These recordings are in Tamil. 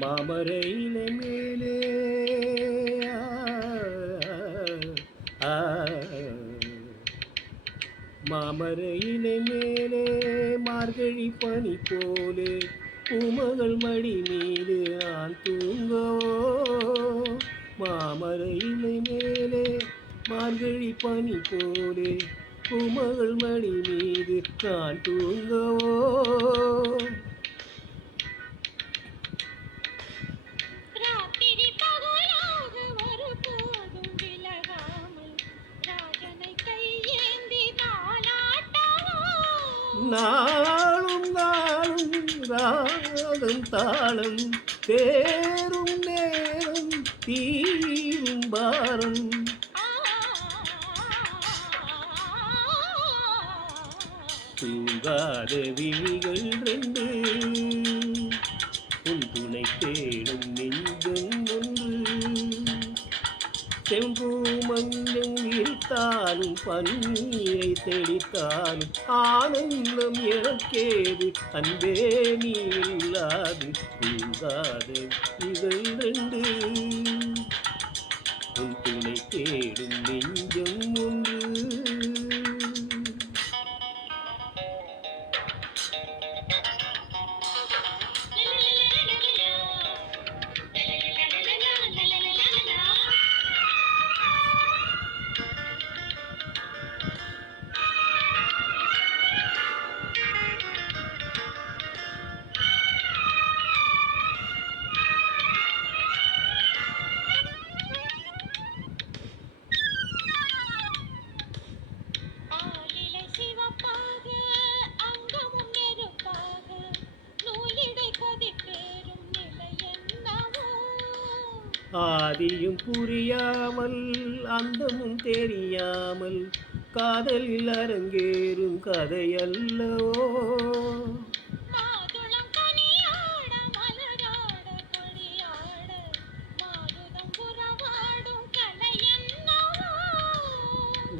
மாமரையில மேலே மாமரையில மேலே மார்கழி பனி போலே பூமகள் மடி மீது நான் தூங்கவோ. மாமரையில மேலே மார்கழி பனி போலே பூமகள் மடி மீது நான் தூங்கவோ. நாளும் நாளும் ராகம் தாளம் தேரும் நேரம் தீரும் பாரம். தூங்காத விழிகள் ரெண்டு உன் துணை தேடும் நெஞ்சம் ஒன்று. செம்பூ மஞ்சம் விரித்தாலும் பன்னீரை தெளித்தாலும் ஆனந்தம் எனக்கேது அன்பே நீ இல்லாது. தூங்காத இவை ரெண்டு உன் துணை தேடும் நெஞ்சம் ஒன்று. ஆதியும் புரியாமல் அந்தமும் தெரியாமல் காதலில் அரங்கேறும் கதையல்லவோ.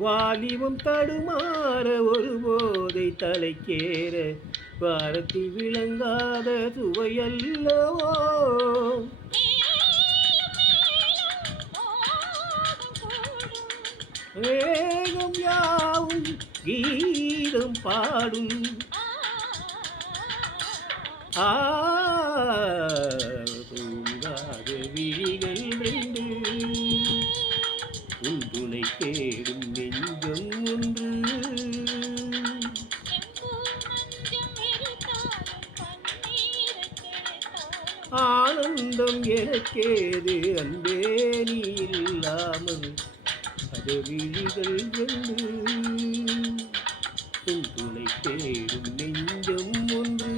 வாலிபம் தடுமாற ஒரு போதை தலைக்கேற பாரதி விளங்காத சுவையல்லவோ. வேகம் யாவும் கீதம் பாடும். தூங்காத விழிகள் ரெண்டு உன் துணை தேடும் நெஞ்சம் ஒன்று. ஆனந்தம் எனக்கேது அன்பே நீ இல்லாமல். அது விழிகள் ரெண்டு உன் துணை தேடும் நெஞ்சம் ஒன்று.